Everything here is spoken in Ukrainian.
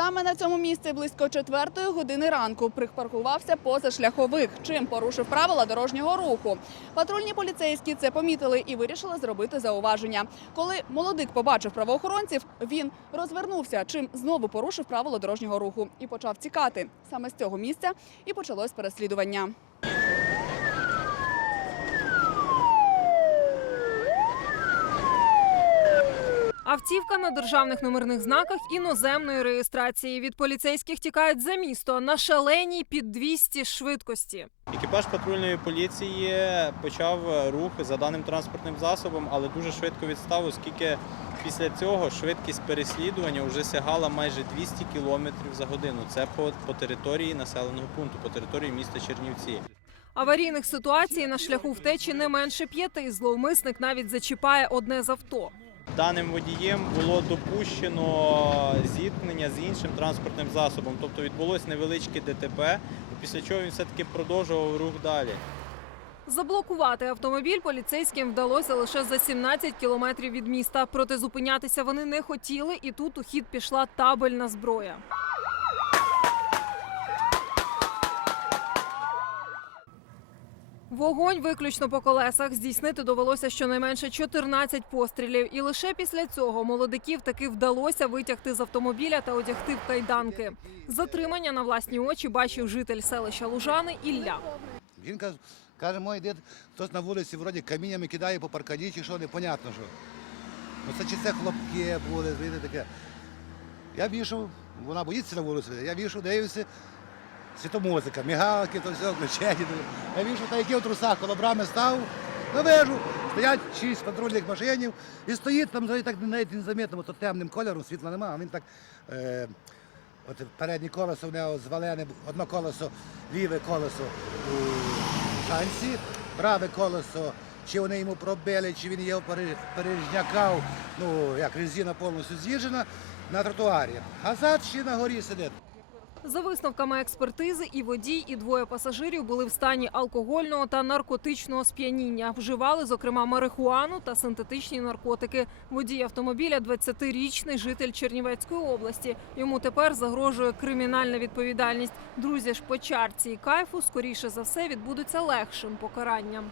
Саме на цьому місці близько четвертої години ранку припаркувався позашляховик, чим порушив правила дорожнього руху. Патрульні поліцейські це помітили і вирішили зробити зауваження. Коли молодик побачив правоохоронців, він розвернувся, чим знову порушив правила дорожнього руху і почав тікати. Саме з цього місця і почалось переслідування. Автівка на державних номерних знаках іноземної реєстрації. Від поліцейських тікають за місто на шаленій під 200 швидкості. Екіпаж патрульної поліції почав рух за даним транспортним засобом, але дуже швидко відстав, оскільки після цього швидкість переслідування вже сягала майже 200 км за годину. Це по, по території населеного пункту, по території міста Чернівці. Аварійних ситуацій на шляху втечі не менше п'яти. Зловмисник навіть зачіпає одне з авто. Даним водієм було допущено зіткнення з іншим транспортним засобом, тобто відбулось невеличке ДТП, після чого він все-таки продовжував рух далі. Заблокувати автомобіль поліцейським вдалося лише за 17 кілометрів від міста. Проте зупинятися вони не хотіли, і тут у хід пішла табельна зброя. Вогонь виключно по колесах. Здійснити довелося щонайменше 14 пострілів. І лише після цього молодиків таки вдалося витягти з автомобіля та одягти в кайданки. Затримання на власні очі бачив житель селища Лужани Ілля. Він каже, каже, мой дід, хтось на вулиці вроді каміннями кидає по паркані чи що, непонятно що. Ну це чи це хлопки були, знаєте, таке. Я вийшов, вона боїться на вулиці, я вийшов, дивився, світомузика, мігалки, то все, включені. Я вийшов, та який в трусах коло брами став, ну вижу, стоять шість патрульних машинів і стоїть там так навіть незаметно, бо то темним кольором, світла немає, а він так. Е, От переднє колесо в нього звалене, одне колесо, ліве колесо у шансі, праве колесо, чи вони йому пробили, чи він його пере- пережнякав, ну як резина повністю з'їжджена на тротуарі. А зад ще на горі сидить. За висновками експертизи, і водій, і двоє пасажирів були в стані алкогольного та наркотичного сп'яніння. Вживали, зокрема, марихуану та синтетичні наркотики. Водій автомобіля – 20-річний житель Чернівецької області. Йому тепер загрожує кримінальна відповідальність. Друзі ж по чарці і кайфу, скоріше за все, відбудуться легшим покаранням.